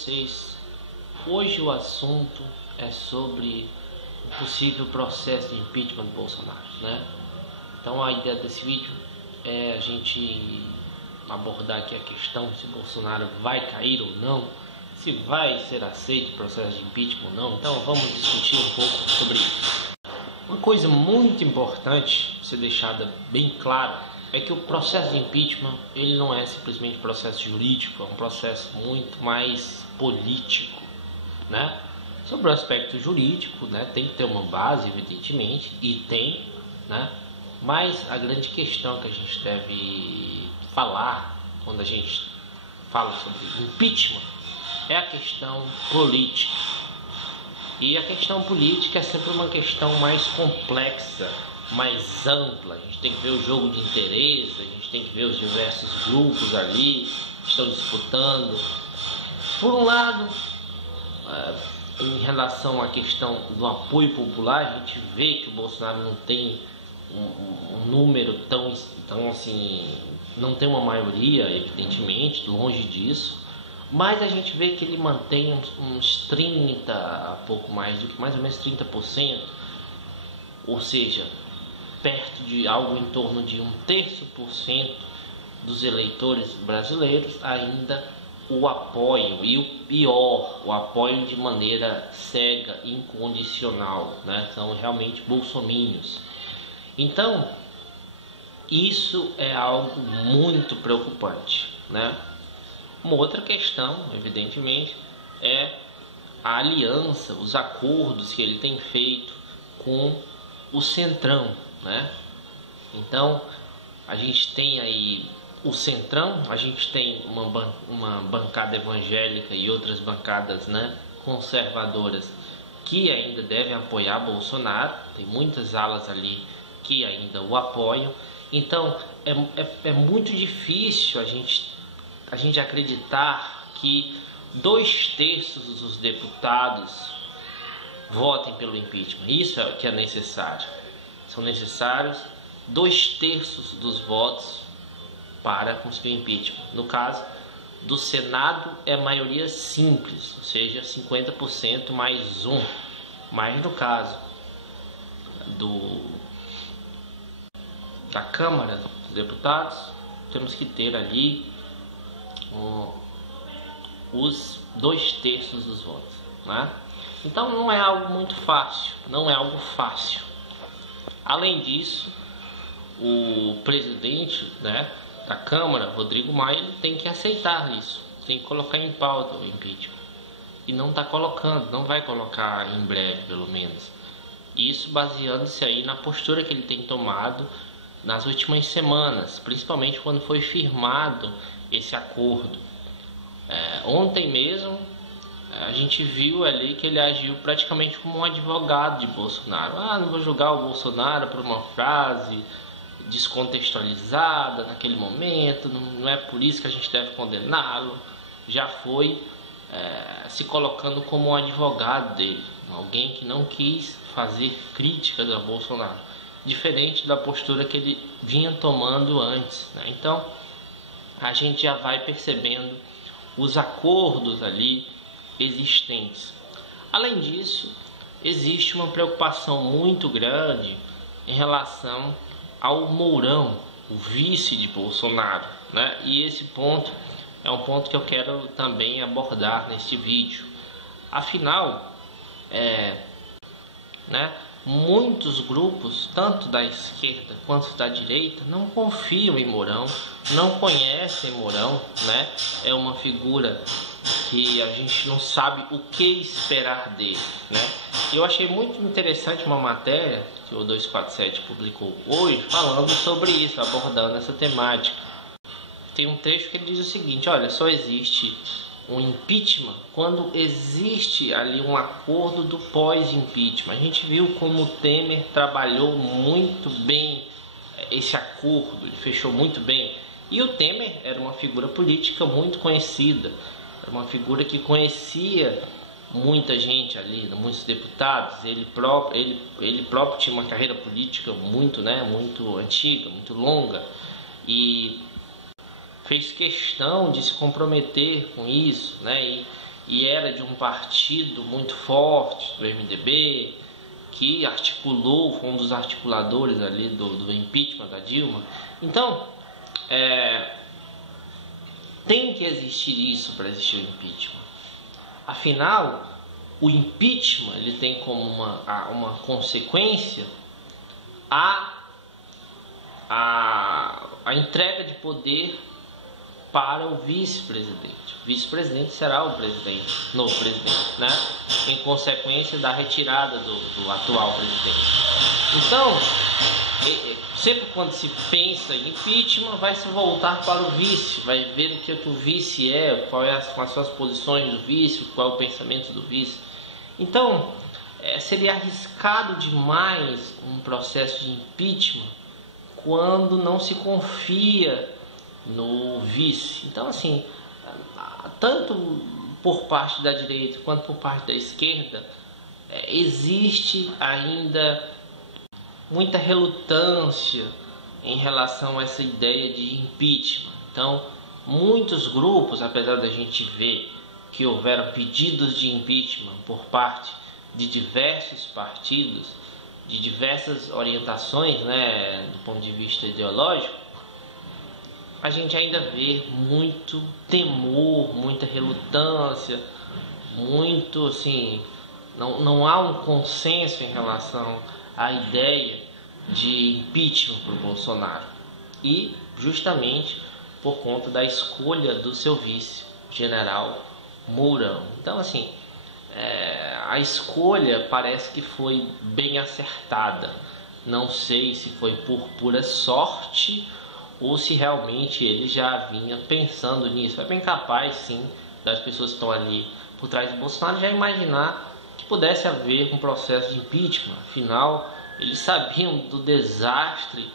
vocês. Hoje o assunto é sobre o possível processo de impeachment do Bolsonaro, né? Então a ideia desse vídeo é a gente abordar aqui a questão se Bolsonaro vai cair ou não, se vai ser aceito o processo de impeachment ou não. Então vamos discutir um pouco sobre isso. Uma coisa muito importante ser deixada bem clara é que o processo de impeachment ele não é simplesmente processo jurídico, é um processo muito mais político, né? Sobre o aspecto jurídico, né, tem que ter uma base, evidentemente, e tem, né? Mas a grande questão que a gente deve falar quando a gente fala sobre impeachment é a questão política. E a questão política é sempre uma questão mais complexa, mais ampla. A gente tem que ver o jogo de interesse, a gente tem que ver os diversos grupos ali que estão disputando. Por um lado, em relação à questão do apoio popular, a gente vê que o Bolsonaro não tem um número tão assim, não tem uma maioria, evidentemente, longe disso. Mas a gente vê que ele mantém uns 30, pouco mais do que mais ou menos 30%, ou seja, perto de algo em torno de 1/3% dos eleitores brasileiros ainda o apoiam, e o pior, o apoiam de maneira cega, incondicional, né? São realmente bolsominions. Então, isso é algo muito preocupante, né? Uma outra questão, evidentemente, é a aliança, os acordos que ele tem feito com o Centrão, né? Então, a gente tem aí o Centrão, a gente tem uma bancada evangélica e outras bancadas, né, conservadoras que ainda devem apoiar Bolsonaro. Tem muitas alas ali que ainda o apoiam. Então, é muito difícil a gente acreditar que 2/3 dos deputados votem pelo impeachment. Isso é o que é necessário. São necessários 2/3 dos votos para conseguir o impeachment. No caso do Senado é maioria simples, ou seja, 50% mais um. Mas no caso da Câmara dos Deputados, temos que ter ali os 2/3 dos votos, né? Então não é algo muito fácil, não é algo fácil. Além disso, o presidente, né, da Câmara, Rodrigo Maia, ele tem que aceitar isso, tem que colocar em pauta o impeachment. E não está colocando, não vai colocar em breve, pelo menos. Isso baseando-se aí na postura que ele tem tomado nas últimas semanas, principalmente quando foi firmado esse acordo. Ontem mesmo a gente viu ali que ele agiu praticamente como um advogado de Bolsonaro. Não vou julgar o Bolsonaro por uma frase descontextualizada naquele momento, não é por isso que a gente deve condená-lo. Já foi se colocando como um advogado dele, alguém que não quis fazer críticas a Bolsonaro, diferente da postura que ele vinha tomando antes, né? Então a gente já vai percebendo os acordos ali existentes. Além disso, existe uma preocupação muito grande em relação ao Mourão, o vice de Bolsonaro, né? E esse ponto é um ponto que eu quero também abordar neste vídeo. Afinal, né, muitos grupos, tanto da esquerda quanto da direita, não confiam em Mourão, não conhecem Mourão, né? É uma figura que a gente não sabe o que esperar dele, né? Eu achei muito interessante uma matéria que o 247 publicou hoje falando sobre isso, abordando essa temática. Tem um trecho que ele diz o seguinte: olha, só existe um impeachment quando existe ali um acordo do pós-impeachment. A gente viu como o Temer trabalhou muito bem esse acordo, ele fechou muito bem. E o Temer era uma figura política muito conhecida, era uma figura que conhecia muita gente ali, muitos deputados. Ele próprio tinha uma carreira política muito, né, muito antiga, muito longa, e fez questão de se comprometer com isso, né? e era de um partido muito forte, do MDB, que articulou, foi um dos articuladores ali do impeachment da Dilma. Então, tem que existir isso para existir o impeachment. Afinal, o impeachment ele tem como uma consequência a entrega de poder para o vice-presidente. O vice-presidente será o presidente, novo presidente, né? Em consequência da retirada do atual presidente. Então, sempre quando se pensa em impeachment, vai se voltar para o vice, vai ver o que o vice é, quais são as posições do vice, qual é o pensamento do vice. Então, seria arriscado demais um processo de impeachment quando não se confia no vice. Então, assim, tanto por parte da direita quanto por parte da esquerda, existe ainda muita relutância em relação a essa ideia de impeachment. Então, muitos grupos, apesar da gente ver que houveram pedidos de impeachment por parte de diversos partidos, de diversas orientações, né, do ponto de vista ideológico, a gente ainda vê muito temor, muita relutância, muito assim, não há um consenso em relação à ideia de impeachment para o Bolsonaro, e justamente por conta da escolha do seu vice, general Mourão. Então, assim, a escolha parece que foi bem acertada. Não sei se foi por pura sorte ou se realmente ele já vinha pensando nisso. É bem capaz, sim, das pessoas que estão ali por trás do Bolsonaro já imaginar que pudesse haver um processo de impeachment. Afinal, eles sabiam do desastre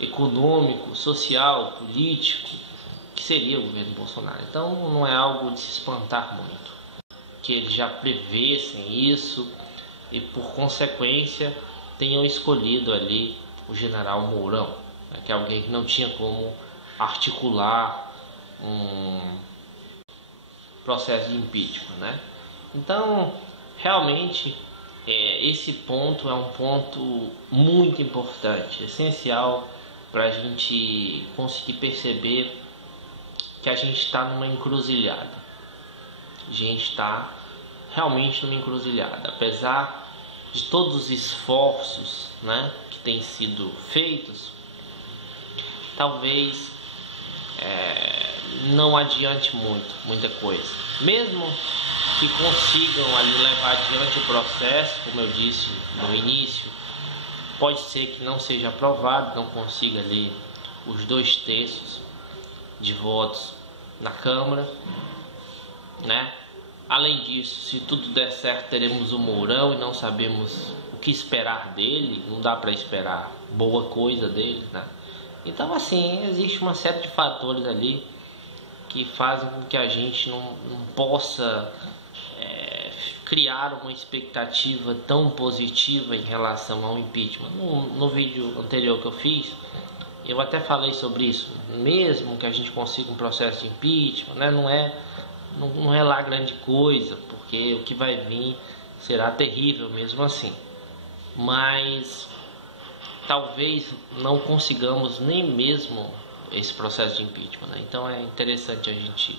econômico, social, político que seria o governo Bolsonaro. Então, não é algo de se espantar muito que eles já prevessem isso e, por consequência, tenham escolhido ali o general Mourão, né, que é alguém que não tinha como articular um processo de impeachment, né? Então, realmente, esse ponto é um ponto muito importante, essencial para a gente conseguir perceber que a gente está numa encruzilhada. A gente está realmente numa encruzilhada. Apesar de todos os esforços, né, que têm sido feitos, talvez não adiante muita coisa. Mesmo que consigam ali levar adiante o processo, como eu disse no início, pode ser que não seja aprovado, não consiga ali os 2/3 de votos na Câmara, né? Além disso, se tudo der certo, teremos o Mourão e não sabemos o que esperar dele, não dá para esperar boa coisa dele, né? Então, assim, existe uma série de fatores ali que fazem com que a gente não possa criar uma expectativa tão positiva em relação ao impeachment. No vídeo anterior que eu fiz, eu até falei sobre isso. Mesmo que a gente consiga um processo de impeachment, né, não é lá grande coisa, porque o que vai vir será terrível mesmo assim. Mas talvez não consigamos nem mesmo esse processo de impeachment, né? Então é interessante a gente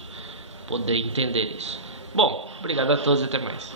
poder entender isso. Bom, obrigado a todos e até mais.